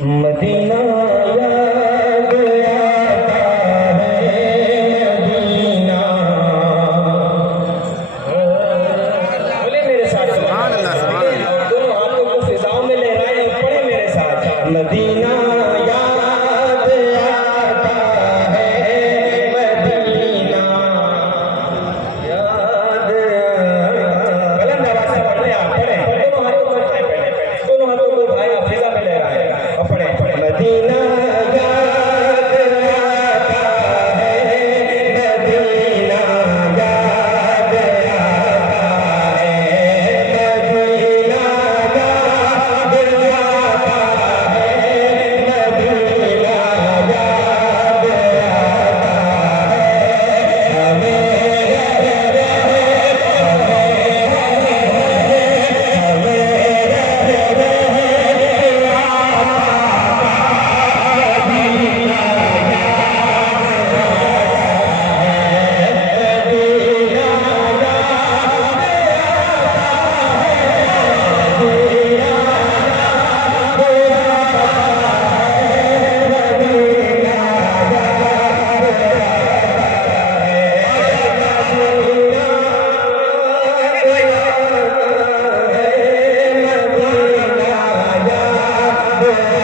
Medina याद आता है मदीना। बोले मेरे साथ सुभान अल्लाह सुभान अल्लाह। दोनों हाथों को फिजाओं में लहराए और पढ़े मेरे साथ। मदीना याद आता है मदीना याद। बुलंद आवाज से पढ़ ले आप, पढ़े दोनों हाथों को उठाए, पहले दोनों हाथों को उठाए आप फिजा में लहराए और पढ़े मदीना याद आता है मदीना याद आता है मदीना याद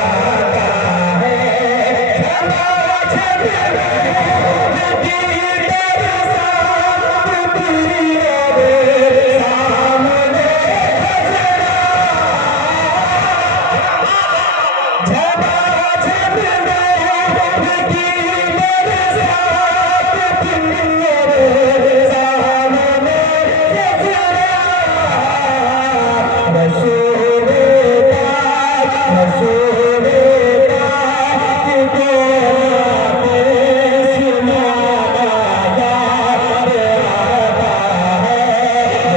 आता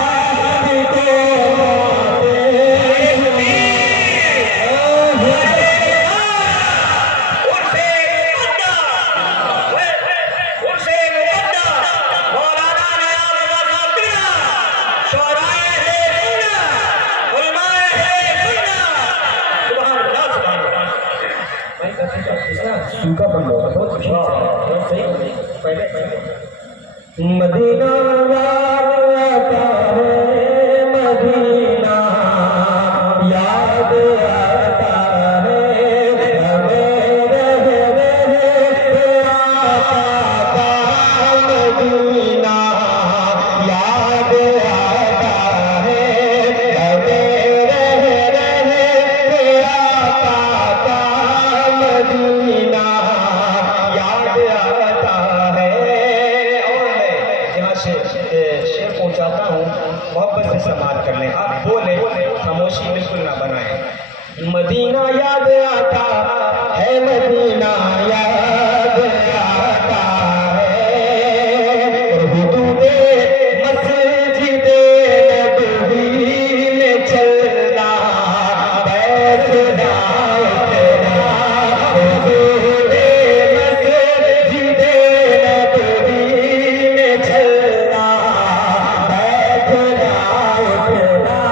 है मदीना याद आता सूखा बंद होगा बहुत सही पहले मदीना याद आता है मदीना याद आता है हमें आता मदीना याद आता है हमें आता मदीना याद आता है। और मैं यहाँ से शेर पहुँचाता हूँ, मोहब्बत से समाप्त कर लें। आप बोले खामोशी बिल्कुल ना बनाएं। मदीना याद आता है मदीना याद आता है हुदूदे मस्जिदे नबवी में चलना बैठना उठना हुदूदे मस्जिदे नबवी में चलना बैठना उठना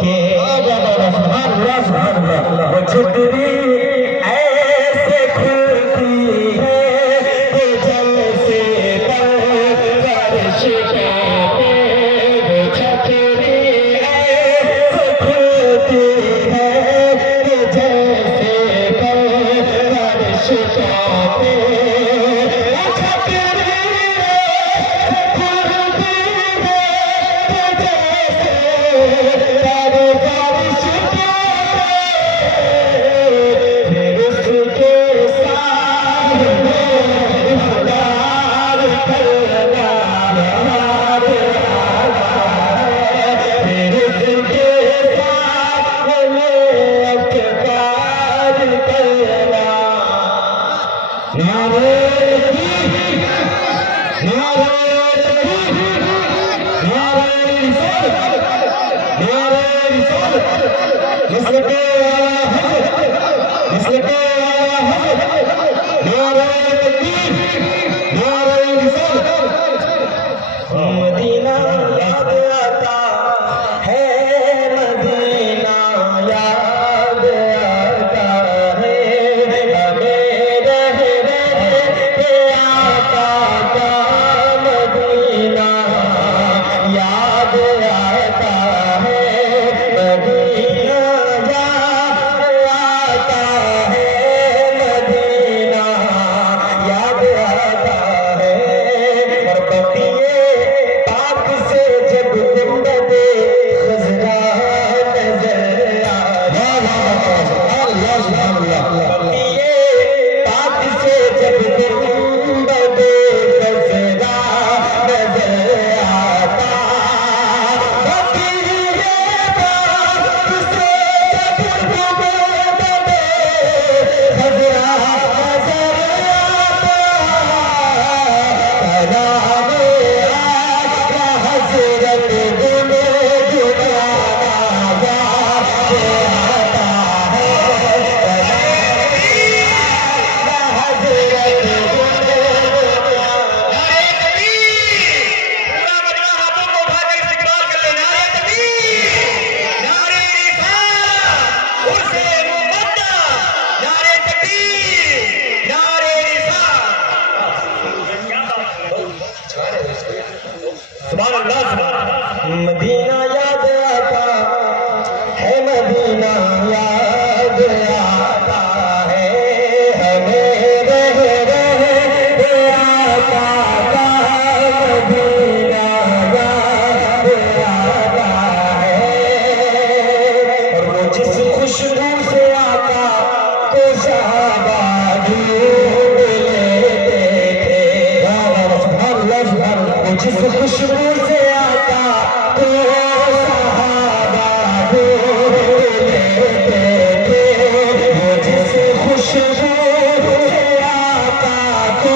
के वो छतरी ऐसे खुलती है कि जैसे बारिश का वो छतरी ऐसे खुलती है कि जैसे बारिश का मदीना याद आता है, मदीना याद आता है, हमें रह के आता का मदीना याद आता है, मदीना याद आता है, मदीना याद आता है। और बकिए पाक से जब गुंबदे खज़रा नज़र आया, बकिए पाक से जब गुंबदे खज़रा नज़र आता, बकिए पाक से जब गुंबदे खज़रा नज़र आता, मदीना याद आता है, मदीना याद आता है, हमें रह के आता का मदीना याद आता है। और वो जिस खुशबू से आता तो सहाबा ढूंढ लेते थे, वो जिस खुशबू से आता तो सहाबा ढूंढ लेते थे, वो जिस खुशबू से आता तो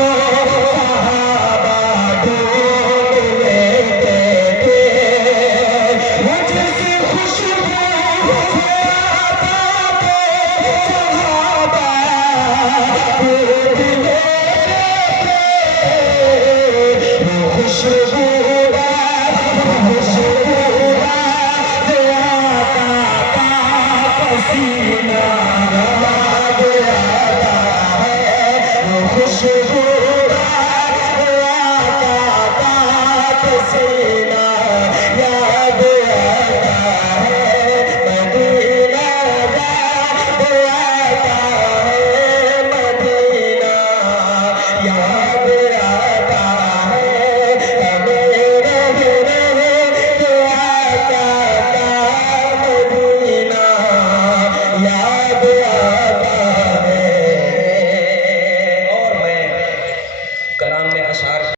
सहाबा ढूंढ लेते थे, वो जिस खुशबू से